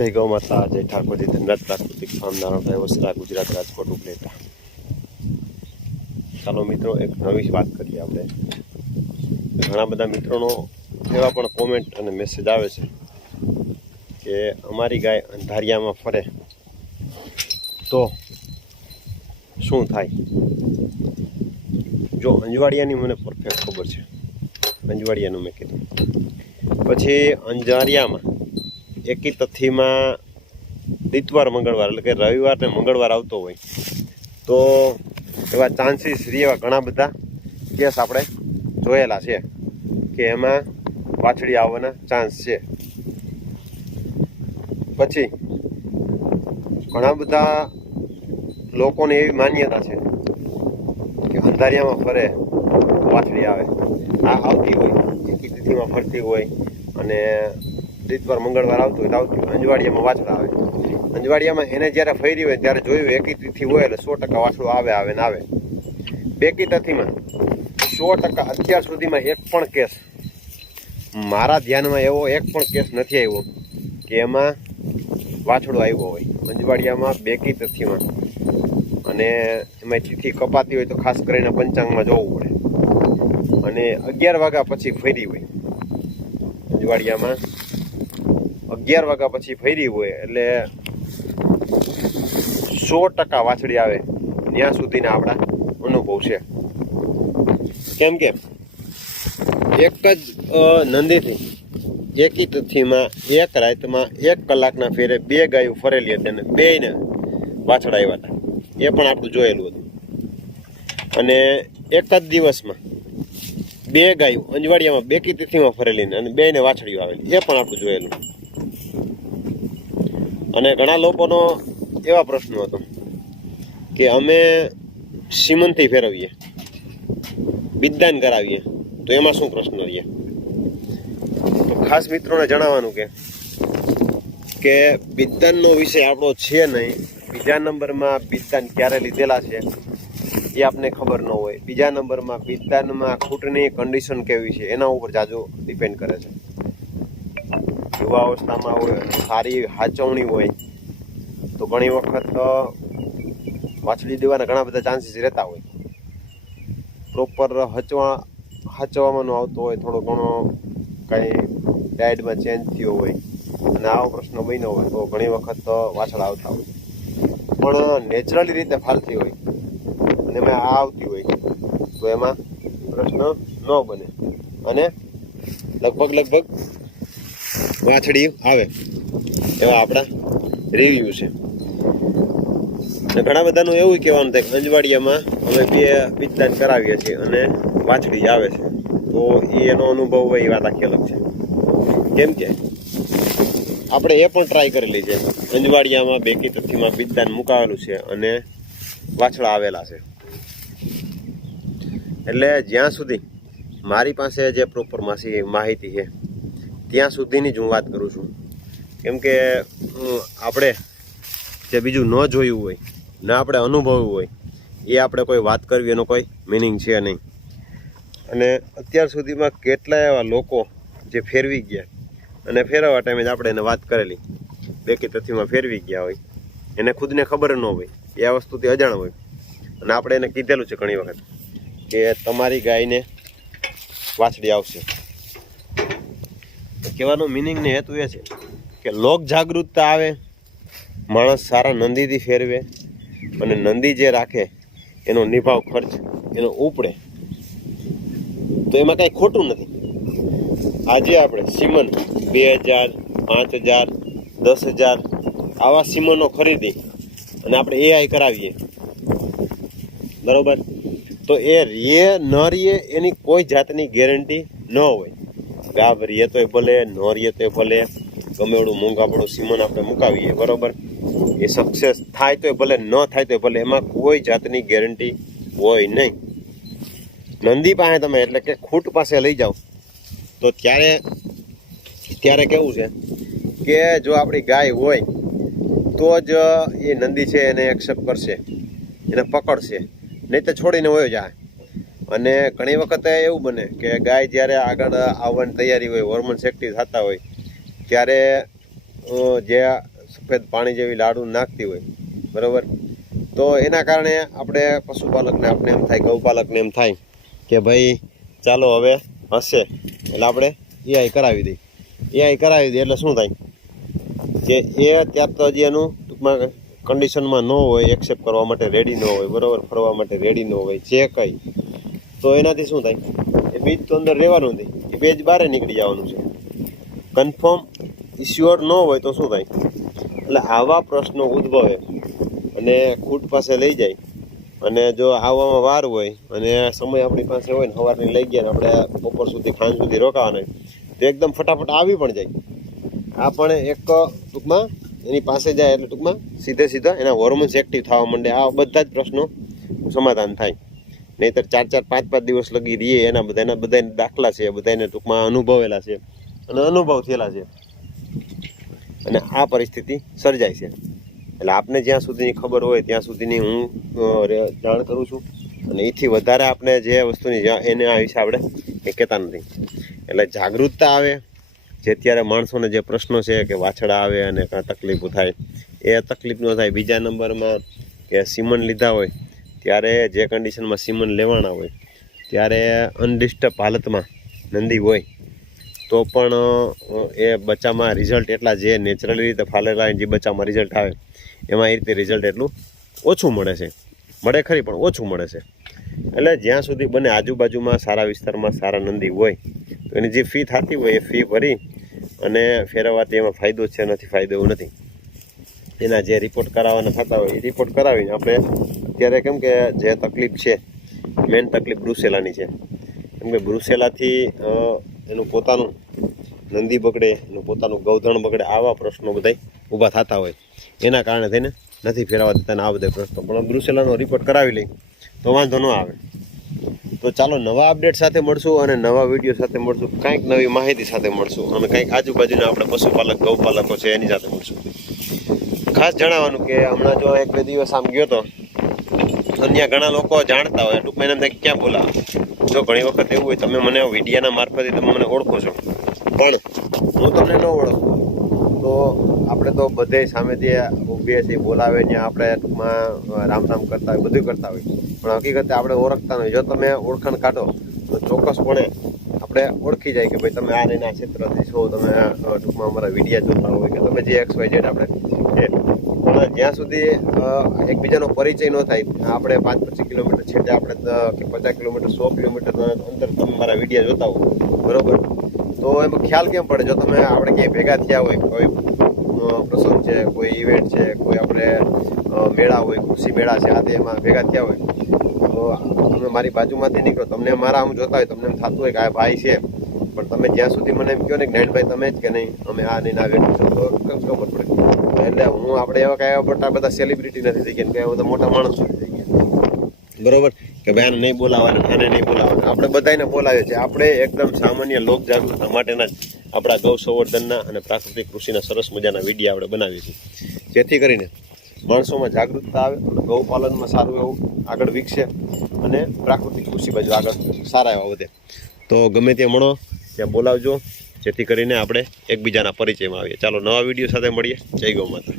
જય ગૌ માતા, જય ઠાકોરજી, ધનરાજ પ્રાકૃતિક ફાર્મ, નારાયણભાઈ વસરા, ગુજરાત, રાજકોટ, ઉપલેટા. ચાલો મિત્રો, એક નવી વાત કરીએ આપણે. ઘણા બધા મિત્રોનો એવા પણ કોમેન્ટ અને મેસેજ આવે છે કે અમારી ગાય અંધારિયામાં ફરે તો શું થાય. જો અંજવાડિયાની મને પરફેક્ટ ખબર છે, અંજવાડિયાનું મેં કીધું. પછી અંજારિયામાં એકી તથ્થીમાં દિતવાર મંગળવાર એટલે કે રવિવાર ને મંગળવાર આવતો હોય તો એવા ચાન્સીસ એવા ઘણા બધા કેસ આપણે જોયેલા છે કે એમાં વાછડી આવવાના ચાન્સ છે. પછી ઘણા બધા લોકોને એવી માન્યતા છે કે અંધારિયામાં ફરે વાછડી આવે. આ આવતી હોય એકી તિથિમાં ફરતી હોય અને દિતવાર મંગળવાર આવતું હોય તો આવતી હોય. અંજવાડિયામાં વાછડા આવે. અંજવાડિયામાં એને જ્યારે ફરી હોય ત્યારે જોયું એકી તિથિ હોય એટલે 100% વાછડું આવે ને આવે. બેકી તિથિમાં 100% અત્યાર સુધીમાં એક પણ કેસ મારા ધ્યાનમાં એવો એક પણ કેસ નથી આવ્યો કે એમાં વાછડો આવ્યો હોય અંજવાડિયામાં બેકી તિથિમાં. અને એમાં તિથિ કપાતી હોય તો ખાસ કરીને પંચાંગમાં જોવું પડે. અને 11 વાગ્યા પછી ફરી હોય અંજવાડિયામાં, 11 વાગ્યા પછી ફરી હોય એટલે 100% વાછડી આવે. ત્યાં સુધીના આપણા અનુભવ છે. કેમ કે એક જ નંદીથી એકી તિથિમાં એક રાતમાં 1 કલાકના ફેરે 2 ગાયો ફરેલી હતી અને 2ને વાછડા આવ્યા હતા. એ પણ આપણું જોયેલું હતું. અને એક જ દિવસમાં 2 ગાયો અંજવાડિયામાં બેકી તિથિમાં ફરેલી અને 2ને વાછડીઓ આવેલી. એ પણ આપણું જોયેલું. અને ઘણા લોકોનો એવા પ્રશ્નો હતો કે અમે સીમંતથી ફેરવીએ, બિદદાન કરાવીએ તો એમાં શું પ્રશ્ન રહીએ. તો ખાસ મિત્રોને જણાવવાનું કે બિદદાનનો વિષય આપણો છે નહીં. બીજા નંબરમાં બિદદાન ક્યારે લીધેલા છે એ આપને ખબર ન હોય. બીજા નંબરમાં બિદદાનમાં ખૂટની કન્ડિશન કેવી છે એના ઉપર જાજુ ડિપેન્ડ કરે છે. યુવા અવસ્થામાં હોય, સારી હાચવણી હોય તો ઘણી વખત વાછડી દેવાના ઘણા બધા ચાન્સીસ રહેતા હોય. પ્રોપર હાચવામાં ન આવતો હોય, થોડો ઘણો કંઈ ડાયટમાં ચેન્જ થયો હોય અને આવો પ્રશ્ન બન્યો હોય તો ઘણી વખત વાછડા આવતા હોય. પણ નેચરલી રીતે ફાલતી હોય અને એમાં આ આવતી હોય તો એમાં પ્રશ્ન ન બને અને લગભગ વાછડી આવે એવા આપણા રિવ્યૂ છે. અને ઘણા બધાનું એવું કહેવાનું થાય કે અંજવાડિયામાં અમે 2 બિદદાન કરાવીએ છીએ અને વાછડી આવે છે. તો એનો અનુભવ હોય એ વાત આખી અલગ છે. કેમ કે આપણે એ પણ ટ્રાય કરેલી છે. અંજવાડિયામાં બેકી તિથિમાં બિદદાન મુકાવેલું છે અને વાછડા આવેલા છે. એટલે જ્યાં સુધી મારી પાસે જે પ્રોપર માહિતી છે ત્યાં સુધીની જ હું વાત કરું છું. કેમ કે આપણે જે બીજું ન જોયું હોય ને આપણે અનુભવ્યું હોય એ આપણે કોઈ વાત કરવી એનો કોઈ મિનિંગ છે નહીં. અને અત્યાર સુધીમાં કેટલા એવા લોકો જે ફેરવી ગયા અને ફેરવવા ટાઈમે જ આપણે એને વાત કરેલી, બેકી તિથિમાં ફેરવી ગયા હોય, એને ખુદને ખબર ન હોય, એ આ વસ્તુથી અજાણ હોય અને આપણે એને કીધેલું છે ઘણી વખત કે તમારી ગાયને વાછડી આવશે. કહેવાનો મિનિંગ ને હેતુ એ છે કે લોક જાગૃતતા આવે, માણસ સારા નંદીથી ફેરવે અને નંદી જે રાખે એનો નિભાવ ખર્ચ એનો ઉપડે તો એમાં કાંઈ ખોટું નથી. આજે આપણે સીમન 2000, 5000, 10,000 આવા સીમનો ખરીદી અને આપણે એઆઈ કરાવીએ, બરાબર, તો એ રીએ ન રીએ એની કોઈ જાતની ગેરંટી ન હોય. ગાભ રીએ તોય ભલે, ન રીએ તોય ભલે, ગમે એવડું મોંઘાપડું સીમન આપણે મુકાવીએ, બરાબર, એ સક્સેસ થાય તોય ભલે, ન થાય તોય ભલે, એમાં કોઈ જાતની ગેરંટી હોય નહીં. નંદી પાસે તમે એટલે કે ખૂટ પાસે લઈ જાઓ તો ત્યારે કેવું છે કે જો આપણી ગાય હોય તો જ એ નંદી છે એને એક્સેપ્ટ કરશે, એને પકડશે, નહીં તો છોડીને વયો જાય. અને ઘણી વખત એવું બને કે ગાય જ્યારે આગળ આવવાની તૈયારી હોય, હોર્મોન્સ એક્ટિવ થતા હોય ત્યારે જે સફેદ પાણી જેવી લાડુ નાખતી હોય, બરાબર, તો એના કારણે આપણે પશુપાલકને આપણે એમ થાય, ગૌપાલકને એમ થાય કે ભાઈ ચાલો હવે હશે એટલે આપણે એઆઈ કરાવી દઈએ. એઆઈ કરાવી દઈએ એટલે શું થાય કે એ ત્યાં તો હજી એનું ટૂંકમાં કન્ડિશનમાં ન હોય, એક્સેપ્ટ કરવા માટે રેડી ન હોય, બરાબર, ફરવા માટે રેડી ન હોય, જે કંઈ, તો એનાથી શું થાય, એ બીજ તો અંદર રહેવાનું નથી, એ બીજ બહાર નીકળી જવાનું છે. કન્ફર્મ ઇશ્યોર ન હોય તો શું થાય, એટલે આવા પ્રશ્નો ઉદ્ભવે અને ખૂટ પાસે લઈ જાય. અને જો આવવામાં વાર હોય અને સમય આપણી પાસે હોય ને સવારની લઈ ગયા ને આપણે બપોર સુધી સાંજ સુધી રોકાવાના તો એકદમ ફટાફટ આવી પણ જાય. આ પણ એક ટૂંકમાં એની પાસે જાય એટલે ટૂંકમાં સીધા એના હોર્મોન્સ એક્ટિવ થવા માંડે. આ બધા જ પ્રશ્નો સમાધાન થાય. નહીંતર 4-5 દિવસ લગી રહીએ એના બધાને દાખલા છે, બધાને ટૂંકમાં અનુભવેલા છે અને અનુભવ થયેલા છે અને આ પરિસ્થિતિ સર્જાય છે. એટલે આપને જ્યાં સુધીની ખબર હોય ત્યાં સુધીની હું જાણ કરું છું અને એથી વધારે આપણે જે વસ્તુની એના વિશે આપણે કંઈ કહેતા નથી. એટલે જાગૃતતા આવે જે અત્યારે માણસોને જે પ્રશ્નો છે કે વાછડા આવે અને કાં તકલીફો થાય, એ તકલીફ ન થાય. બીજા નંબરમાં કે સીમન લીધા હોય ત્યારે જે કન્ડિશનમાં સીમન લેવાના હોય ત્યારે અનડિસ્ટર્બ હાલતમાં નંદી હોય તો પણ એ બચ્ચામાં રિઝલ્ટ એટલા જે નેચરલી રીતે ફાલેલા જે બચ્ચામાં રિઝલ્ટ આવે એમાં એ રીતે રિઝલ્ટ એટલું ઓછું મળે છે. મળે ખરી પણ ઓછું મળે છે. એટલે જ્યાં સુધી બને આજુબાજુમાં સારા વિસ્તારમાં સારા નંદી હોય તો એની જે ફી થતી હોય એ ફી ભરી અને ફેરવવાથી એમાં ફાયદો છે, નથી ફાયદો એવું નથી. એના જે રિપોર્ટ કરાવવાના થતા હોય એ રિપોર્ટ કરાવીને આપણે અત્યારે કેમ કે જે તકલીફ છે, મેઇન તકલીફ બ્રુસેલાની છે. કેમ કે બ્રુસેલાથી એનું પોતાનું નંદી બગડે, એનું પોતાનું ગૌધણ બગડે, આવા પ્રશ્નો બધા ઊભા થતા હોય. એના કારણે થઈને નથી ફેરવા દેતા ને આ બધા પ્રશ્નો. પણ બ્રુસેલાનો રિપોર્ટ કરાવી લઈ તો વાંધો ન આવે. તો ચાલો નવા અપડેટ સાથે મળશું અને નવા વિડીયો સાથે મળશું, કંઈક નવી માહિતી સાથે મળશું અને કંઈક આજુબાજુના આપણે પશુપાલક ગૌપાલકો છે એની સાથે મળશું. ખાસ જણાવવાનું કે હમણાં જો 1-2 દિવસ આમ ગયો તો અન્ય ઘણા લોકો જાણતા હોય, ટૂંકમાં એને ક્યાં બોલાવે. જો ઘણી વખત એવું હોય તમે મને વિડીયાના મારફતે તમે મને ઓળખો છો પણ હું તમને ન ઓળખું તો આપણે તો બધે સામેથી ઊભીએ છીએ, બોલાવે ત્યાં આપણે ટૂંકમાં રામ કરતા હોય, બધું કરતા હોય, પણ હકીકતે આપણે ઓળખતા નહીં. જો તમે ઓળખાણ કાઢો તો ચોક્કસપણે આપણે ઓળખી જાય કે ભાઈ તમે આ એના ક્ષેત્રથી છો, તમે ટૂંકમાં અમારા વિડીયા જોતા હોય કે તમે જે XYZ આપણે છે. પણ જ્યાં સુધી એકબીજાનો પરિચય ન થાય, આપણે 5-25 કિલોમીટર છેટે આપણે કે 50 કિલોમીટર 100 કિલોમીટર અંતર તમે મારા વિડીયા જોતા હો, બરાબર, તો એમાં ખ્યાલ કેમ પડે જો તમે આપણે ક્યાંય ભેગા થયા હોય, કોઈ પ્રસંગ છે, કોઈ ઇવેન્ટ છે, કોઈ આપણે મેળા હોય, કૃષિ મેળા છે, આ તે એમાં ભેગા થયા હોય તો તમે મારી બાજુમાંથી નીકળો, તમને મારા આમ જોતા હોય, તમને એમ થતું હોય કે આ ભાઈ છે, પણ તમે જ્યાં સુધી મને એમ કહો ને જ્ઞાનભાઈ તમે જ કે નહીં અમે આ નહીં આ વ્યક્તિ છો તો ખબર પડે. એટલે હું આપણે એવા કાંઈ મોટા બધા સેલિબ્રિટી નથી થઈ ગયા, કે બધા મોટા માણસો થઈ ગયા, બરોબર, કે ભાઈ આને નહીં બોલાવવાના, આને નહીં બોલાવવાના. આપણે બધાને બોલાવીએ છીએ. આપણે એકદમ સામાન્ય લોક જાગૃતતા માટેના જ આપણા ગૌ સંવર્ધનના અને પ્રાકૃતિક કૃષિના સરસ મજાના વિડીયો આપણે બનાવીએ છીએ, જેથી કરીને માણસોમાં જાગૃતતા આવે અને ગૌપાલનમાં સારું એવું આગળ વિકસે અને પ્રાકૃતિક કૃષિ બાજુ આગળ સારા એવા વધે. તો ગમે ત્યાં મળો ત્યાં બોલાવજો, જેથી કરીને આપણે એકબીજાના પરિચયમાં આવીએ. ચાલો નવા વિડીયો સાથે મળીએ. જય ગૌ માતા.